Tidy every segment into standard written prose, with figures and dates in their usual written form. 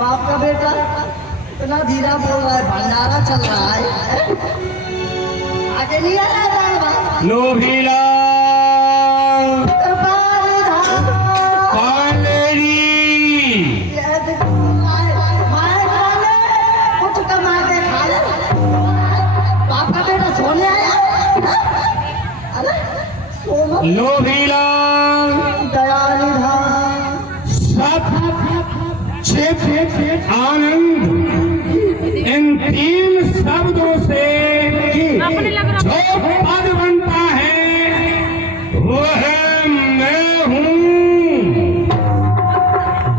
बाप का बेटा इतना धीरा बोल रहा है, भंडारा चल रहा है, आगे नहीं आया लोभीला कुछ कमा के खा ले, बाप का बेटा सोने आया। अरे सोनो लोभीला आनंद इन तीन शब्दों से जो पद बनता है वह मैं हूँ।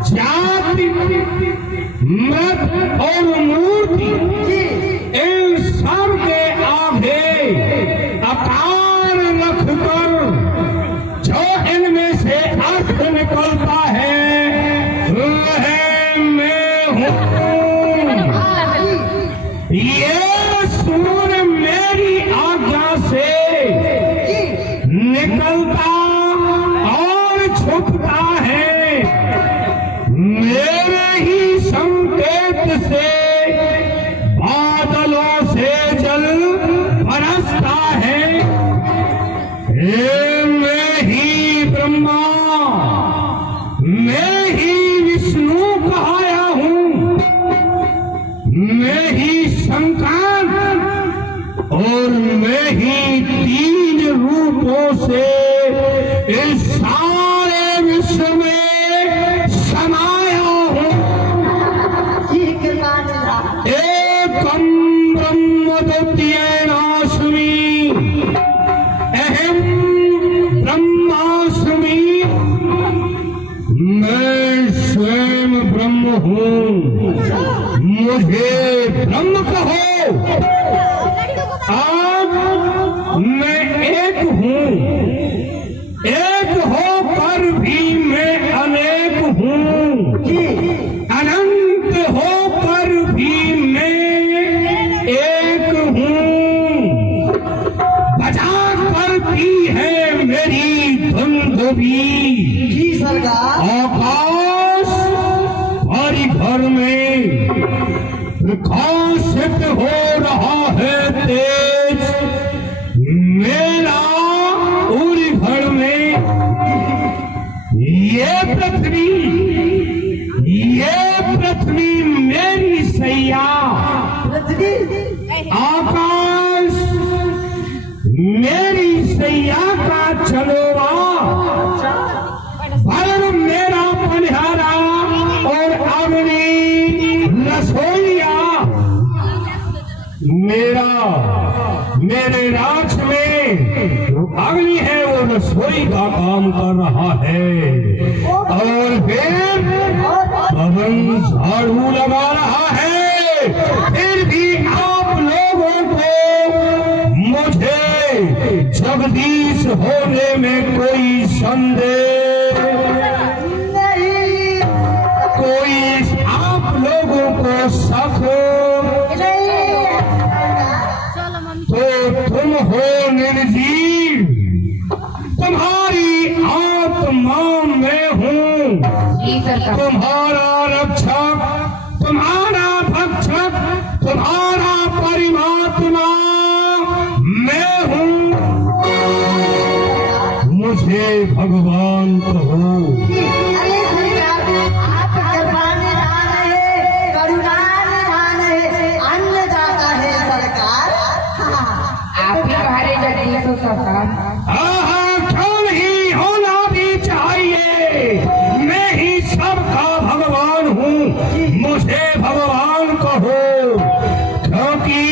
जाति मृत और मूर्ति इन सब के आगे आकार रखकर जो इनमें से अर्थ निकलता है ये सूर्य मेरी आज्ञा से निकलता और छुपता है, मेरे ही संकेत से बादलों से जल बरसता है। मैं ही ब्रह्मा, मैं ही विष्णु कहाया हूँ, मैं ही शंकर और मैं ही तीन रूपों से इस सारे विश्व में समाया हूँ। एकम ब्रह्म द्वितीयेनास्मि अहम ब्रह्मास्मि, मैं स्वयं ब्रह्म हूँ, मुझे ब्रह्म कहो। अब मैं एक हूँ, एक होकर भी मैं अनेक हूँ, अनंत होकर भी मैं एक हूँ। बजा करती है मेरी धुन धुबी आकाश हमारी घर में प्रकाशित हो रहा है तेज, मेरा पूरी भर में ये पृथ्वी मेरी सैया, आकाश मेरी सैया का चलोवा, भर मेरा पनिहारा और अग्नि रसोईया। मेरे राज में अग्नि है, वो रसोई का काम कर रहा है, और फिर पवन झाड़ू लगा रहा है। फिर भी आप लोगों को मुझे जगदीश होने में कोई संदेह नहीं, कोई आप लोगों को शक तो तुम हो निर्जीव, तुम्हारी आत्मा में हूँ, तुम्हारा रक्षक, तुम्हारा भक्षक, तुम्हारा परमात्मा मैं हूँ। मुझे भगवान कहो। क्यों नहीं होना भी चाहिए, मैं ही सबका भगवान हूँ, मुझे भगवान कहो, क्योंकि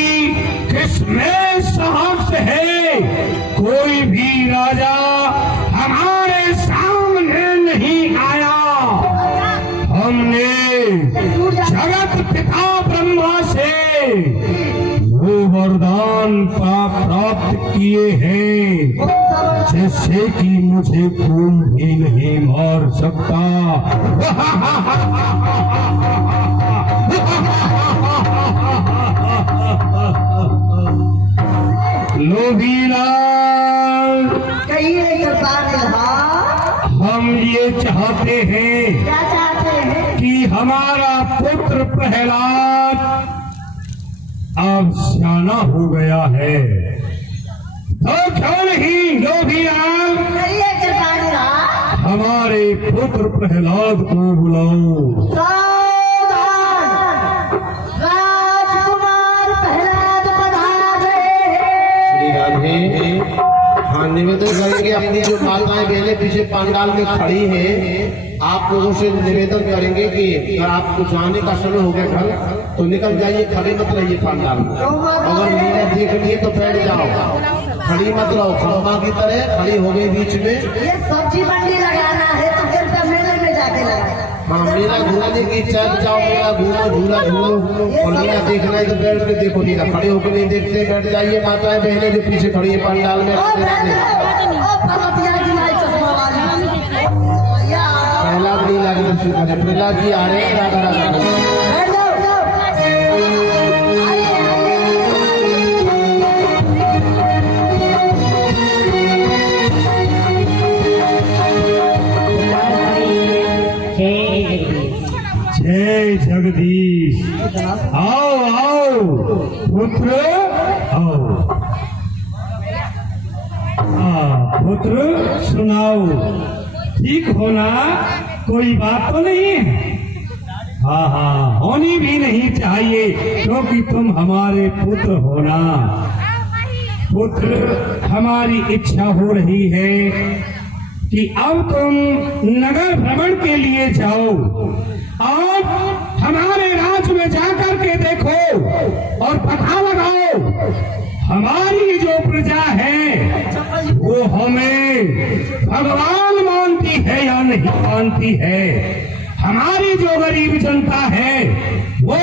किसमें साहस है। कोई भी राजा हमारे सामने नहीं आया, हमने जगत पिता ब्रह्मा से वो वरदान वरदान प्राप्त किए हैं, कौन सा वरदान? जिससे कि मुझे कोई भी नहीं मार सकता। लोभीलाल, कहिए कृपानिधान, हम ये चाहते हैं क्या चाहते हैं? कि हमारा पुत्र प्रहलाद अब सियाना हो गया है, तो क्यों नहीं लोभीलाल कहिए कृपानिधान। हमारे पुत्र प्रहलाद को बुलाओ। सावधान, राजकुमार प्रहलाद पधारे। श्री राधे, हाँ निवेदन करेंगे अपनी जो माताएं बहनें पीछे पंडाल में खड़ी हैं, आप लोगों से निवेदन करेंगे कि अगर आपको जाने का समय हो गया घर तो निकल जाइए, खड़ी मत रहिए पंडाल में। अगर लीला देख लिए तो बैठ जाओ, खड़ी मत रहो, खम्बा की तरह खड़ी हो गई बीच में। ये सब्जी मंडी लगाना है तो फिर तो मेले में जाके लगाना। हाँ मेला घूमने की इच्छा है तो जाओ, मेला घूमो, झूला झूलो, और लीला देखना है तो बैठ के देखो लीला, खड़े होकर नहीं देखते बैठ जाइए। माताएं बहनें जो पीछे खड़ी है पंडाल में, ओ पर्वतिया की माई चश्मा वाली। या, प्रहलाद लीला के दर्शन करें। प्रहलाद जी आ रहे हैं, राधा राधा बैठ जाओ। आइए, जय जगदीश। आओ आओ पुत्र, आओ। पुत्र सुनाओ, ठीक हो ना? कोई बात तो नहीं है? हाँ, होनी भी नहीं चाहिए, क्योंकि तुम हमारे पुत्र हो ना। पुत्र, हमारी इच्छा हो रही है कि अब तुम नगर भ्रमण के लिए जाओ और हमारे राज्य में जाकर के देखो और पता लगाओ हमारी जो प्रजा है वो हमें भगवान मानती है या नहीं मानती है। हमारी जो गरीब जनता है वो